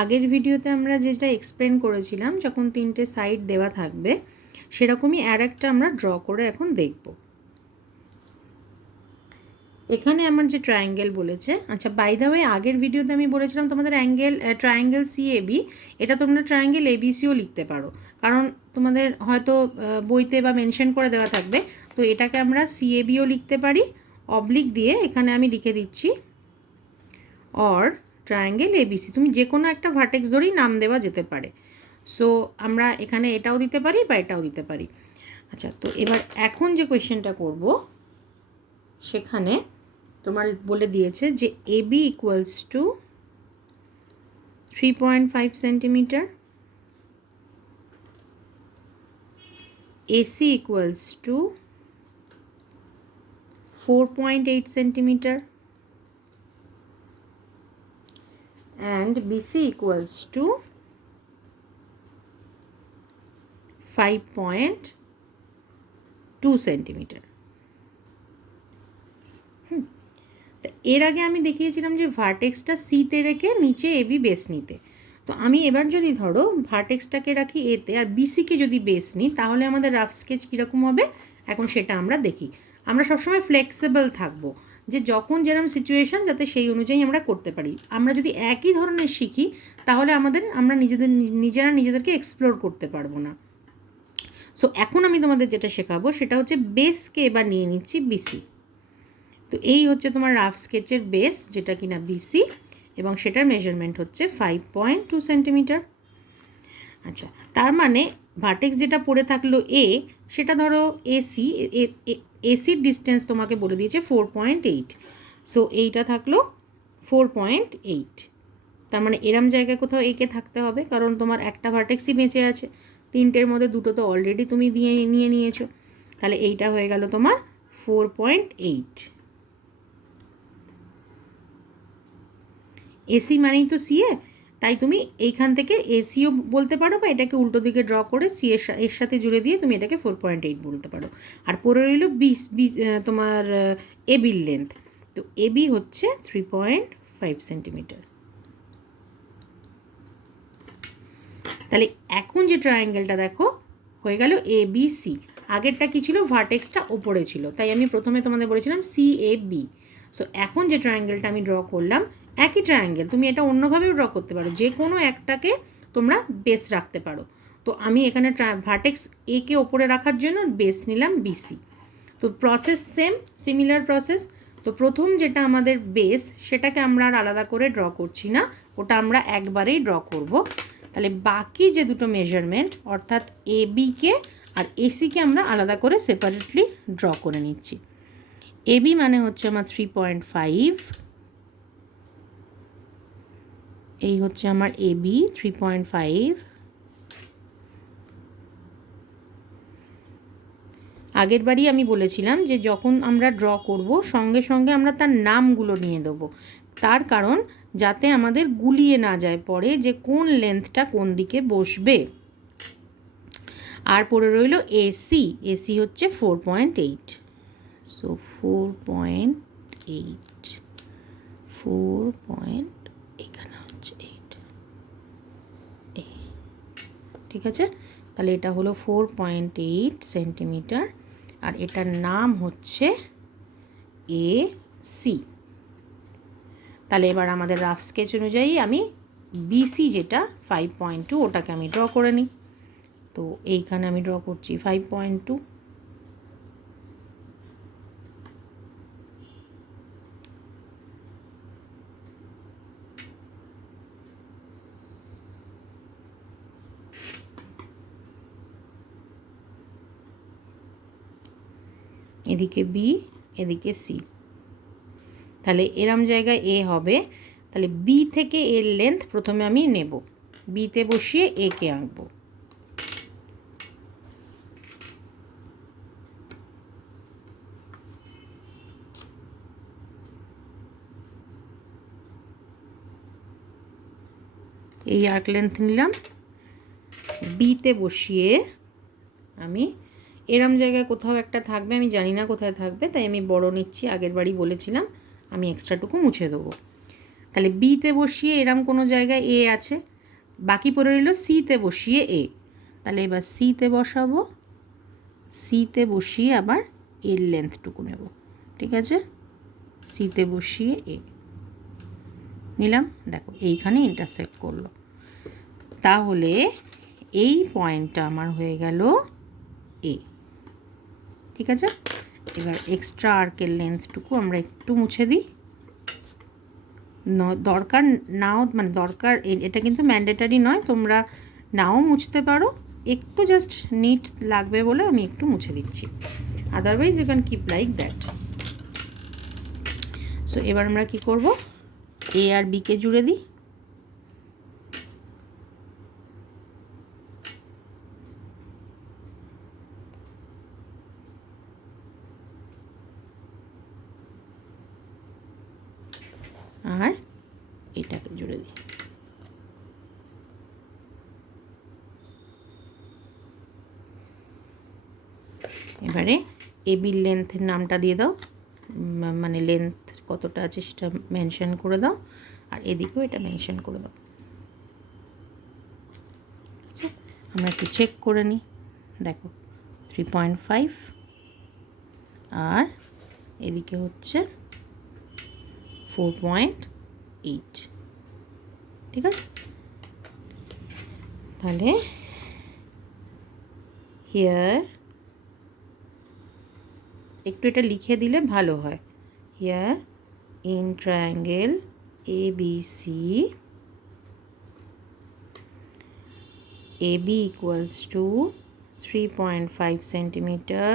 আগের ভিডিওতে আমরা যেটা এক্সপ্লেন করেছিলাম, যখন 3টে সাইড দেওয়া থাকবে সেরকমই আর একটা আমরা ড্র করে এখন দেখব। এখানে আমার যে ট্রায়াঙ্গেল বলেছে, আচ্ছা বাই দ্য ওয়ে আগের ভিডিওতে আমি বলেছিলাম তোমাদের ট্রায়াঙ্গেল সিএবি, এটা তোমরা ট্রায়াঙ্গেল এবিসিও লিখতে পারো, কারণ তোমাদের হয়তো বইতে বা মেনশন করে দেওয়া থাকবে। তো এটাকে আমরা সিএবিও লিখতে পারি, অবলিক দিয়ে এখানে আমি লিখে দিচ্ছি অর ট্রায়াঙ্গেল এবিসি। তুমি যে কোনো একটা ভার্টেক্স ধরেই নাম দেওয়া যেতে পারে। সো আমরা এখানে এটাও দিতে পারি বা এটাও দিতে পারি। আচ্ছা, তো এবার এখন যে কোয়েশ্চেনটা করব সেখানে তোমার বলে দিয়েছে যে AB equals to 3.5 centimetre, AC equals to 4.8 centimetre and BC equals to 5.2 centimetre. এর আগে আমি দেখিয়েছিলাম যে ভার্টেক্সটা সিতে রেখে নিচে এবি বেস নিতে। তো আমি এবার যদি ধরো ভার্টেক্সটাকে রাখি এতে আর বিসিকে যদি বেস নিই, তাহলে আমাদের রাফ স্কেচ কীরকম হবে এখন সেটা আমরা দেখি। আমরা সবসময় ফ্লেক্সিবল থাকবো, যে যখন যেরকম সিচুয়েশান যাতে সেই অনুযায়ী আমরা করতে পারি। আমরা যদি একই ধরনের শিখি তাহলে আমরা নিজেদেরকে এক্সপ্লোর করতে পারবো না। সো এখন আমি তোমাদের যেটা শেখাবো সেটা হচ্ছে বেসকে এবার নিয়ে নিচ্ছি বিসি। তো এই হচ্ছে তোমার রাফ স্কেচের বেস, যেটা কিনা বিসি, এবং সেটার মেজারমেন্ট হচ্ছে 5.2 সেন্টিমিটার। আচ্ছা, তার মানে ভার্টেক্স যেটা পড়ে থাকলো এ, সেটা ধরো এসির ডিস্টেন্স তোমাকে বলে দিয়েছে 4.8। সো এইটা থাকলো 4.8। তার মানে এরম জায়গায় কোথাও একে থাকতে হবে, কারণ তোমার একটা ভার্টেক্সই বেঁচে আছে, 3টের মধ্যে 2টো তো অলরেডি তুমি নিয়ে নিয়েছো। তাহলে এইটা হয়ে গেল তোমার 4.8। এসি মানেই তো সিএ, তাই তুমি এইখান থেকে এসিও বলতে পারো, বা এটাকে উল্টো দিকে ড্র করে সি এর সাথে জুড়ে দিয়ে তুমি এটাকে 4.8 বলতে পারো। আর পরে রইল তোমার এবির লেন্থ। তো এবি হচ্ছে 3.5 সেন্টিমিটার। তাহলে এখন যে ট্রায়াঙ্গেলটা দেখো হয়ে গেল এবিসি। আগেরটা কি ছিল, ভার্টেক্সটা ওপরে ছিল, তাই আমি প্রথমে তোমাদের বলেছিলাম সিএবি। সো এখন যে ট্রায়াঙ্গেলটা আমি ড্র করলাম, একই ট্রায়াঙ্গেল, তুমি এটা অন্যভাবেও ড্র করতে পারো, যে কোনো একটাকে তোমরা বেস রাখতে পারো। তো আমি এখানে ভার্টেক্স একে ওপরে রাখার জন্য বেস নিলাম বিসি। তো প্রসেস সিমিলার প্রসেস। তো প্রথম যেটা আমাদের বেস, সেটাকে আমরা আর আলাদা করে ড্র করছি না, ওটা আমরা একবারেই ড্র করব। তাহলে বাকি যে দুটো মেজারমেন্ট, অর্থাৎ এবিকে আর এসিকে আমরা আলাদা করে সেপারেটলি ড্র করে নিচ্ছি। এবি মানে হচ্ছে আমার 3.5, এই হচ্ছে আমার এবি 3.5। আগের বারই আমি বলেছিলাম যে যখন আমরা ড্র করব সঙ্গে সঙ্গে আমরা তার নামগুলো নিয়ে দেবো, তার কারণ যাতে আমাদের গুলিয়ে না যায় পরে যে কোন লেন্থটা কোন দিকে বসবে। আর পরে রইল এসি, এসি হচ্ছে 4.8। সো 4.8, এখানে হচ্ছে 8, ঠিক আছে। তাহলে এটা হলো 4.8 সেন্টিমিটার, আর এটার নাম হচ্ছে এসি। তাহলে এবার আমাদের রাফ স্কেচ অনুযায়ী আমি বিসি যেটা 5.2, ওটাকে আমি ড্র করে নিই। তো এইখানে আমি ড্র করছি 5.2। এদিকে বি, এদিকে সি। তাহলে এরম জায়গায় এ হবে, তাহলে বি থেকে এর লেন্থ প্রথমে আমি নেব, বিতে বসিয়ে একে আঁকবো। এই আর্ক লেন্থ নিলাম, বিতে বসিয়ে আমি এরম জায়গায় কোথাও একটা থাকবে, আমি জানি না কোথায় থাকবে, তাই আমি বড় নিচ্ছি, আগের বারই বলেছিলাম আমি এক্সট্রাটুকু মুছে দেবো। তাহলে বিতে বসিয়ে এরম কোনো জায়গায় এ আছে, বাকি পড়ে রইল সিতে বসিয়ে এ। তাহলে এবার সিতে বসাবো, সিতে বসিয়ে আবার এর লেন্থটুকু নেব, ঠিক আছে? সিতে বসিয়ে এ নিলাম, দেখো এইখানে ইন্টারসেক্ট করলো। তাহলে এই পয়েন্টটা আমার হয়ে গেল এ, ঠিক আছে? এবার এক্সট্রা আর্কের লেন্থটুকু আমরা একটু মুছে দিই। দরকার নাও, মানে দরকার, এটা কিন্তু ম্যান্ডেটারি নয়, তোমরা নাও মুছতে পারো, একটু জাস্ট নিট লাগবে বলে আমি একটু মুছে দিচ্ছি, otherwise you can keep like that. So এবার আমরা কি করব, এ আর বিকে জুড়ে দিই। আর এটাকে জুড়ে দিই। এবারে এবির লেন্থের নামটা দিয়ে দাও, মানে লেন্থ কতটা আছে সেটা মেনশন করে দাও, আর এদিকেও এটা মেনশন করে দাও। আচ্ছা, আমরা একটু চেক করে নিই, দেখো 3.5 আর এদিকে হচ্ছে 4.8, ঠিক আছে? তাহলে হিয়ার একটু এটা লিখে দিলে ভালো হয়, here in triangle ABC AB equals to 3.5 centimeter,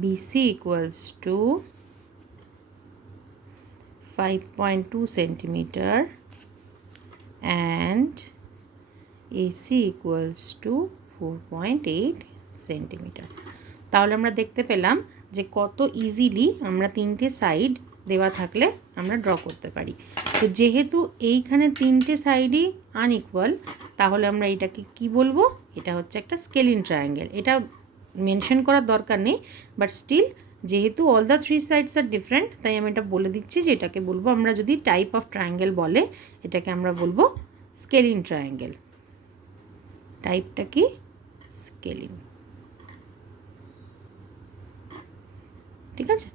BC equals to 5.2 centimeter and AC equals to 4.8 centimeter. তাহলে আমরা দেখতে পেলাম যে কত ইজিলি আমরা তিনটে সাইড দেওয়া থাকলে আমরা ড্র করতে পারি। তো যেহেতু এইখানে তিনটে সাইডই আনইকুয়াল, তাহলে আমরা এটাকে কি বলবো, এটা হচ্ছে একটা স্কেলিন ট্রায়াঙ্গেল। এটা মেনশন করার দরকার নেই, বাট স্টিল যেহেতু all the three sides are different, তাই আমি এটা বলে দিচ্ছি যে এটাকে বলবো, আমরা যদি টাইপ অফ ট্রায়াঙ্গেল বলে এটাকে আমরা বলবো স্কেলিন ট্রায়াঙ্গেল। টাইপটা কি, স্কেলিন, ঠিক আছে?